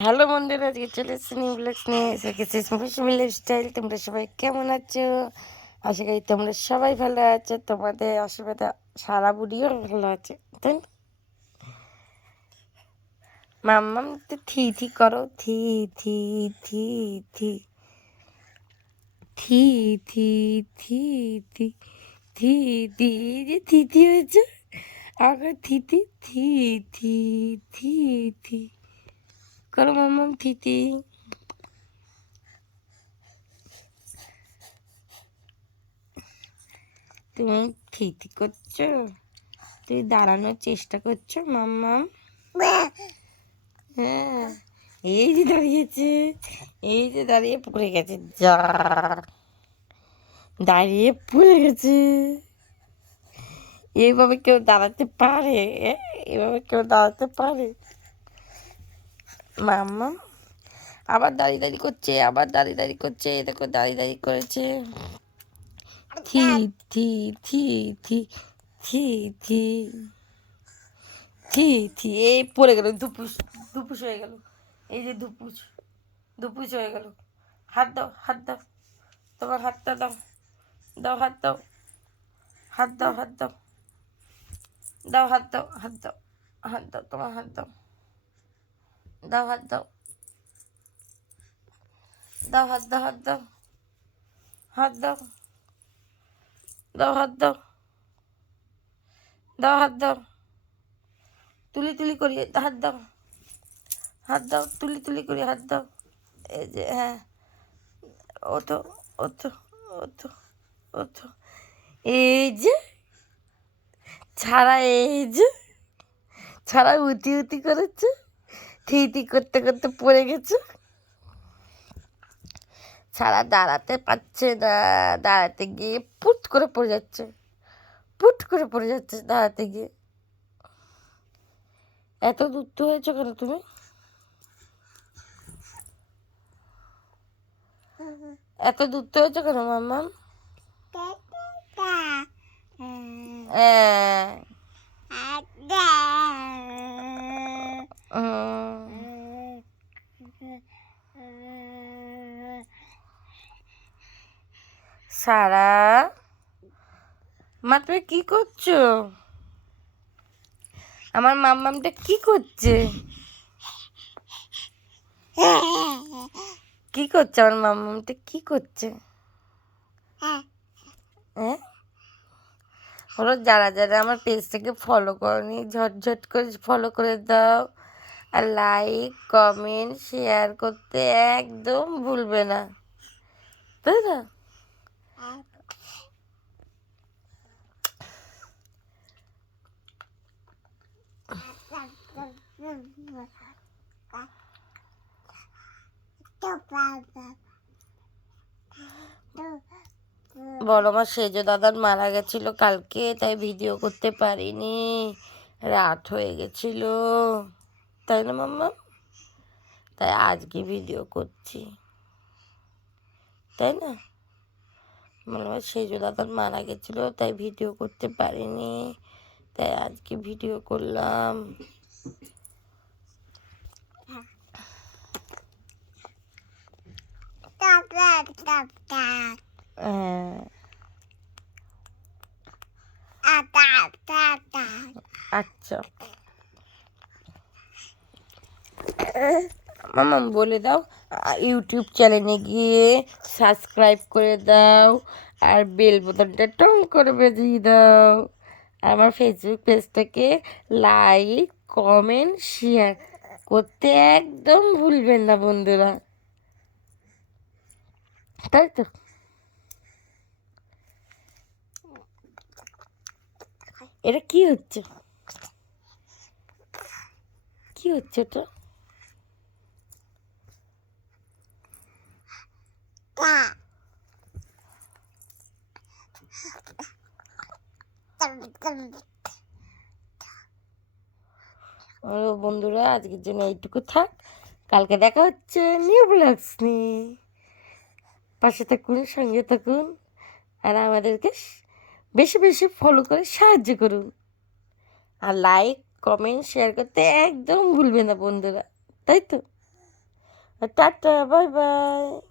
Hello বন্ধুরা, আজকে চলে এসেছি নিউ ব্লগস নিয়ে লাইফস্টাইল। তোমরা সবাই কেমন আছো? আশা করি তোমরা সবাই ভালো আছো। তোমাদের আশীর্বাদে সারা বুড়িও ভালো আছে, তাই না? মাম্মাম তো থি থি করো, থি থি থি থি থি থি থি থি থি থি যে থি থি হয়েছে। আগে থি থি থি থি থি থি করো মাম্মাম, থি থি। তুমি থিতি করছো, তুই দাঁড়ানোর চেষ্টা করছো মাম্মাম। হ্যাঁ, এই যে দাঁড়িয়েছে, এই যে দাঁড়িয়ে পড়ে গেছে, যা দাঁড়িয়ে পড়ে গেছে। এইভাবে কেউ দাঁড়াতে পারে? এইভাবে কেউ দাঁড়াতে পারে? মাম্মাম আবার দাঁড়িয়ে দাঁড়িয়ে করছে, আবার দাঁড়িয়ে দাঁড়িয়ে করছে, দেখো দাঁড়িয়ে দাঁড়িয়ে করেছে। থি থি থি থি থি থি থি থি, এই পড়ে গেল, ধুপুস ধুপুস হয়ে গেল। এই যে ধুপুস ধুপুস হয়ে গেল। হাত দাও, হাত দাও, তোমার হাতটা দাও, দাও হাত দাও, হাত দাও, হাত দাও, দাও হাত দাও, হাত দাও, হাত দাও, তোমার হাত দাও, দাও হাত দাও, দাও হাত দাও, হাত দাও, হাত দাও, দাও হাত দাও, দাও হাত দাও, তুলি তুলি করি হাত দাও, হাত দাও, তুলি তুলি করি হাত দাও। এই যে হ্যাঁ, ওঠো, ওঠো, ওঠো, ওঠো। এই যে ছাড়া, এই যে ছাড়া উতি উতি করেছে, থিতি করতে করতে পড়ে গেছে। ছাড়া দাঁড়াতে পারছে না, দাঁড়াতে গিয়ে পুট করে পড়ে যাচ্ছে, পুট করে পড়ে যাচ্ছে দাঁড়াতে গিয়ে। এত দূর হয়েছো কেন তুমি? এত দূর হয়েছো কেন মাম্মাম? সারা মা, তুমি কি করছো? আমার মাম্মামটা কি করছে? কি করছে আমার মাম্মামটা, কি করছে? হ্যাঁ, হলো যারা যারা আমার পেজটাকে ফলো করনি, ঝটঝট করে ফলো করে দাও, আর লাইক কমেন্ট শেয়ার করতে একদম ভুলবে না, তাই না? বড় মা সেজ দাদার মারা গেছিল কালকে, তাই ভিডিও করতে পারিনি, রাত হয়ে গেছিল, তাই না মাম্মা? তাই আজকে ভিডিও করছি, তাই না? বড় মা সেজ দাদার মারা গেছিল, তাই ভিডিও করতে পারিনি, তাই আজকে ভিডিও করলাম। আচ্ছা মামা বলে দাও, ইউটিউব চ্যানেলে গিয়ে সাবস্ক্রাইব করে দাও, আর বেল বোতামটা টং করে বেজিয়ে দাও। আমার ফেসবুক পেজটাকে লাইক কমেন্ট শেয়ার করতে একদম ভুলবেন না বন্ধুরা, তাই তো? এটা কি হচ্ছে, কি হচ্ছে এটা? বন্ধুরা, আজকের জন্য এইটুকু থাক, কালকে দেখা হচ্ছে নিউ ব্লগস নিয়ে। পাশে থাকুন, সঙ্গে থাকুন, আর আমাদেরকে বেশি বেশি ফলো করে সাহায্য করুন, আর লাইক কমেন্ট শেয়ার করতে একদম ভুলবে না বন্ধুরা, তাই তো? Tata, bye bye.